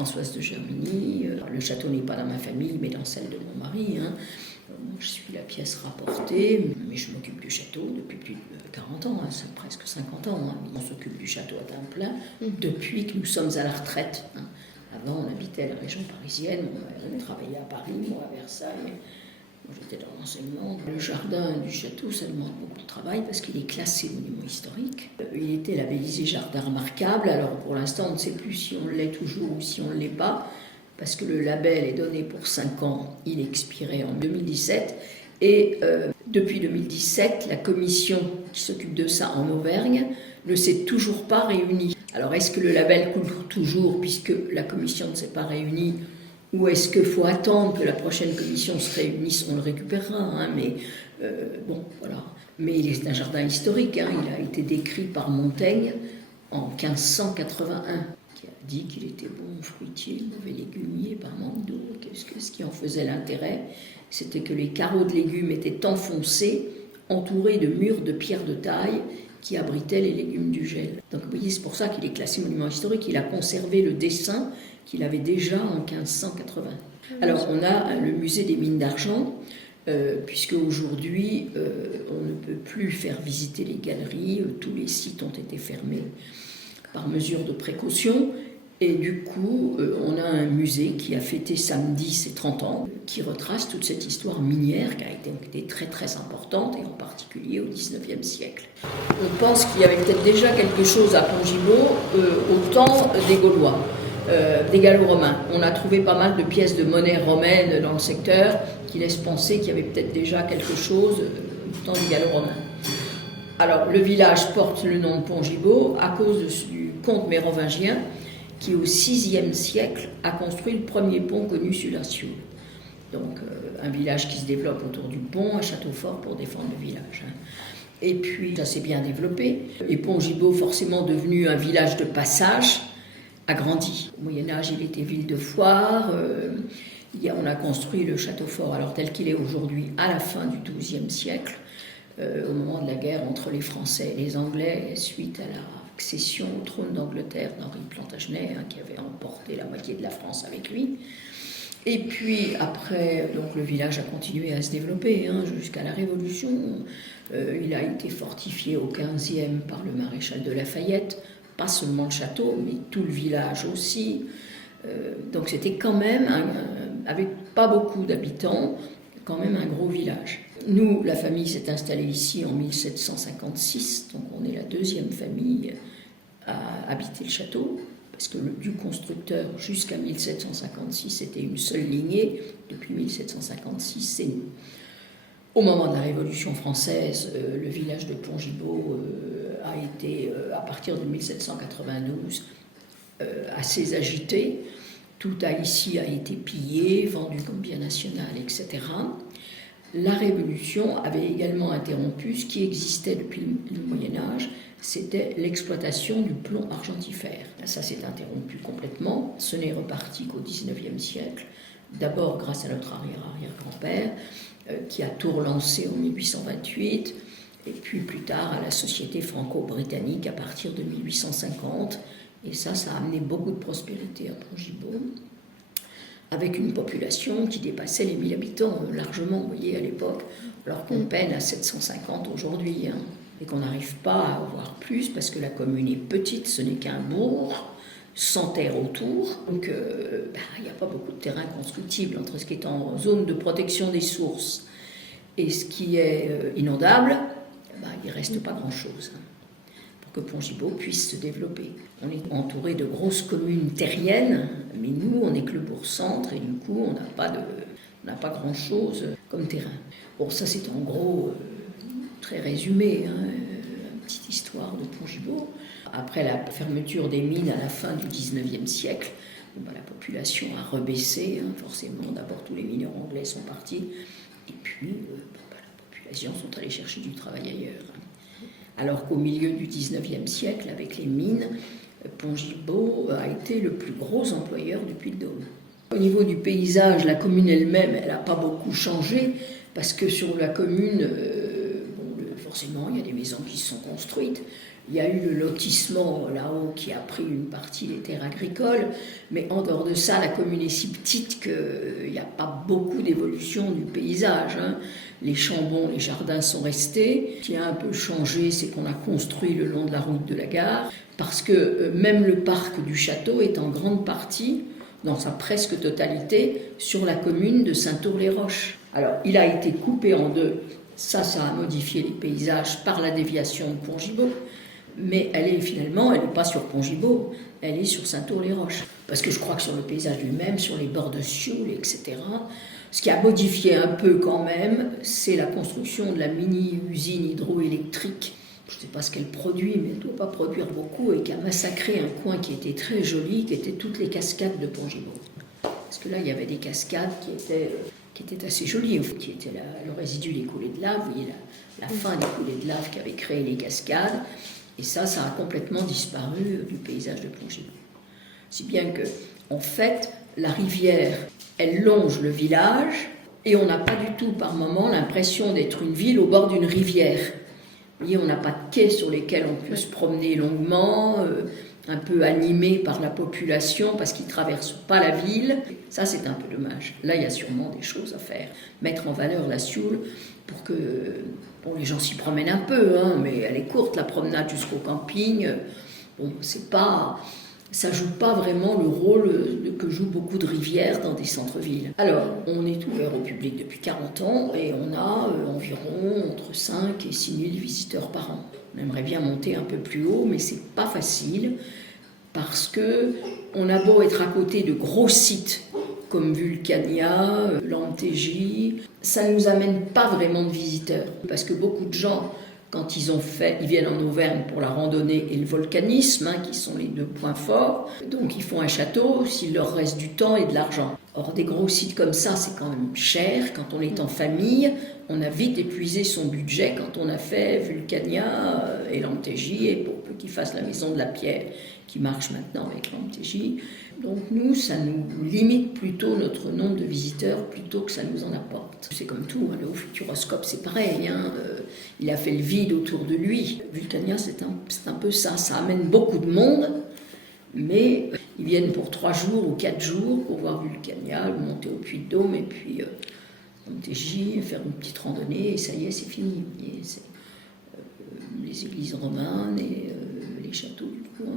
Françoise de Germigny. Le château n'est pas dans ma famille, mais dans celle de mon mari. Je suis la pièce rapportée, mais je m'occupe du château depuis plus de 40 ans, c'est presque 50 ans. On s'occupe du château à temps plein depuis que nous sommes à la retraite. Avant, on habitait à la région parisienne, on travaillait à Paris, moi à Versailles. Moi, j'étais dans l'enseignement. Le jardin du château, ça demande beaucoup de travail parce qu'il est classé monument historique. Il était labellisé jardin remarquable. Alors pour l'instant, on ne sait plus si on l'est toujours ou si on ne l'est pas, parce que le label est donné pour 5 ans. Il expirait en 2017. Et depuis 2017, la commission qui s'occupe de ça en Auvergne ne s'est toujours pas réunie. Alors est-ce que le label coule toujours puisque la commission ne s'est pas réunie? Ou est-ce qu'il faut attendre que la prochaine commission se réunisse? On le récupérera, mais bon, voilà. Mais il est un jardin historique, il a été décrit par Montaigne en 1581, qui a dit qu'il était bon fruitier, mauvais légumier, par manque d'eau. Ce qui en faisait l'intérêt, c'était que les carreaux de légumes étaient enfoncés, entourés de murs de pierre de taille qui abritaient les légumes du gel. Donc vous voyez, c'est pour ça qu'il est classé monument historique. Il a conservé le dessin qu'il avait déjà en 1580. Alors on a le musée des mines d'argent, puisque aujourd'hui on ne peut plus faire visiter les galeries, tous les sites ont été fermés par mesure de précaution, et du coup on a un musée qui a fêté samedi ses 30 ans, qui retrace toute cette histoire minière qui a été très très importante, et en particulier au XIXe siècle. On pense qu'il y avait peut-être déjà quelque chose à Pongibaux au temps des Gaulois. Des Gallo-romains. On a trouvé pas mal de pièces de monnaie romaine dans le secteur qui laissent penser qu'il y avait peut-être déjà quelque chose au temps des Gallo-romains. Alors, le village porte le nom de Pongibaux à cause du comte mérovingien qui, au VIe siècle, a construit le premier pont connu sur la Sioule. Donc, un village qui se développe autour du pont, un château fort pour défendre le village. Et puis, ça s'est bien développé. Et Pongibaux, forcément devenu un village de passage, a grandi. Au Moyen-Âge, il était ville de foire. On a construit le château fort, alors tel qu'il est aujourd'hui, à la fin du XIIe siècle, au moment de la guerre entre les Français et les Anglais, suite à l'accession au trône d'Angleterre d'Henri Plantagenet, qui avait emporté la moitié de la France avec lui. Et puis après, donc, le village a continué à se développer jusqu'à la Révolution. Il a été fortifié au XVe par le maréchal de Lafayette. Pas seulement le château, mais tout le village aussi. Donc c'était quand même, avec pas beaucoup d'habitants, quand même un gros village. Nous, la famille s'est installée ici en 1756, donc on est la deuxième famille à habiter le château, parce que du constructeur jusqu'à 1756, c'était une seule lignée. Depuis 1756, c'est nous. Au moment de la Révolution française, le village de Pongibaux a été, à partir de 1792, assez agité. Tout ici a été pillé, vendu comme bien national, etc. La Révolution avait également interrompu ce qui existait depuis le Moyen-Âge, c'était l'exploitation du plomb argentifère. Ça s'est interrompu complètement, ce n'est reparti qu'au XIXe siècle, d'abord grâce à notre arrière-arrière-grand-père, qui a tout relancé en 1828, et puis plus tard à la Société franco-britannique à partir de 1850. Et ça a amené beaucoup de prospérité à Pongibaux, avec une population qui dépassait les 1000 habitants largement, vous voyez, à l'époque, alors qu'on peine à 750 aujourd'hui, et qu'on n'arrive pas à avoir plus, parce que la commune est petite, ce n'est qu'un bourg, sans terre autour, donc il n'y a pas beaucoup de terrain constructible entre ce qui est en zone de protection des sources et ce qui est inondable. Il ne reste pas grand-chose pour que Pongibaux puisse se développer. On est entouré de grosses communes terriennes, mais nous, on n'est que le bourg-centre, et du coup, on n'a pas grand-chose comme terrain. Bon, ça c'est en gros très résumé, une petite histoire de Pongibaux. Après la fermeture des mines à la fin du XIXe siècle, la population a rebaissé, forcément. D'abord, tous les mineurs anglais sont partis, et puis la population sont allés chercher du travail ailleurs. Alors qu'au milieu du XIXe siècle, avec les mines, Pongibaux a été le plus gros employeur du Puy-de-Dôme. Au niveau du paysage, la commune elle-même, elle n'a pas beaucoup changé, parce que sur la commune, forcément, il y a des maisons qui se sont construites. Il y a eu le lotissement là-haut qui a pris une partie des terres agricoles, mais en dehors de ça, la commune est si petite qu'il n'y a pas beaucoup d'évolution du paysage. Les chambons, les jardins sont restés. Ce qui a un peu changé, c'est qu'on a construit le long de la route de la gare, parce que même le parc du château est en grande partie, dans sa presque totalité, sur la commune de Saint-Ours-les-Roches. Alors, il a été coupé en deux. Ça a modifié les paysages par la déviation de Pont-Gibaud. Mais elle n'est pas sur Pont-Gibaud, elle est sur Saint-Ours-les-Roches. Parce que je crois que sur le paysage lui-même, sur les bords de Sioule, etc., ce qui a modifié un peu quand même, c'est la construction de la mini-usine hydroélectrique. Je ne sais pas ce qu'elle produit, mais elle ne doit pas produire beaucoup, et qui a massacré un coin qui était très joli, qui était toutes les cascades de Pont-Gibaud. Parce que là, il y avait des cascades qui étaient assez jolies, qui étaient le résidu des coulées de lave, vous voyez, la fin des coulées de lave qui avait créé les cascades. Et ça a complètement disparu du paysage de Pont-Gibaud. Si bien que, en fait, la rivière, elle longe le village et on n'a pas du tout, par moment, l'impression d'être une ville au bord d'une rivière. Vous voyez, on n'a pas de quais sur lesquels on peut se promener longuement, un peu animé par la population parce qu'ils ne traversent pas la ville. Ça, c'est un peu dommage. Là, il y a sûrement des choses à faire. Mettre en valeur la Sioule pour que... Bon, les gens s'y promènent un peu, mais elle est courte, la promenade jusqu'au camping. Bon, ça joue pas vraiment le rôle que jouent beaucoup de rivières dans des centres-villes. Alors, on est ouvert au public depuis 40 ans et on a environ entre 5 et 6 000 visiteurs par an. On aimerait bien monter un peu plus haut, mais c'est pas facile parce que on a beau être à côté de gros sites comme Vulcania, Lantégie, ça ne nous amène pas vraiment de visiteurs. Parce que beaucoup de gens, quand ils viennent en Auvergne pour la randonnée et le volcanisme, qui sont les deux points forts, donc ils font un château s'il leur reste du temps et de l'argent. Or, des gros sites comme ça, c'est quand même cher. Quand on est en famille, on a vite épuisé son budget quand on a fait Vulcania et Lantégie, et pour peu qu'ils fassent la maison de la pierre, qui marche maintenant avec Lantégie. Donc nous, ça nous limite plutôt notre nombre de visiteurs plutôt que ça nous en apporte. C'est comme tout, le Futuroscope c'est pareil, il a fait le vide autour de lui. Vulcania c'est un peu ça, ça amène beaucoup de monde, mais ils viennent pour 3 jours ou 4 jours pour voir Vulcania, monter au Puy-de-Dôme et puis Lantégie, faire une petite randonnée et ça y est, c'est fini. Et c'est, les églises romanes et les châteaux du coin,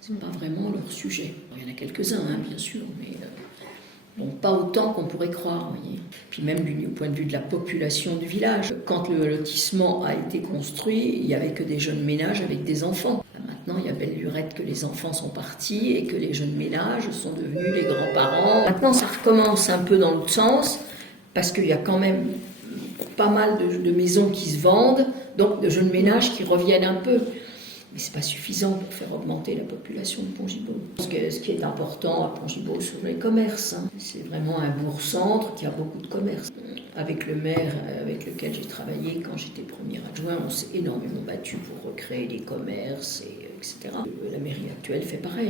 c'est pas vraiment leur sujet. Il y en a quelques-uns, bien sûr, mais bon, pas autant qu'on pourrait croire. Voyez. Puis même du point de vue de la population du village, quand le lotissement a été construit, il n'y avait que des jeunes ménages avec des enfants. Maintenant, il y a belle lurette que les enfants sont partis et que les jeunes ménages sont devenus les grands-parents. Maintenant, ça recommence un peu dans l'autre sens, parce qu'il y a quand même pas mal de maisons qui se vendent, donc de jeunes ménages qui reviennent un peu. Mais ce n'est pas suffisant pour faire augmenter la population de Pont-Gibaud. Ce qui est important à Pont-Gibaud, ce sont les commerces. C'est vraiment un bourg-centre qui a beaucoup de commerces. Avec le maire avec lequel j'ai travaillé quand j'étais premier adjoint, on s'est énormément battu pour recréer les commerces, etc. La mairie actuelle fait pareil.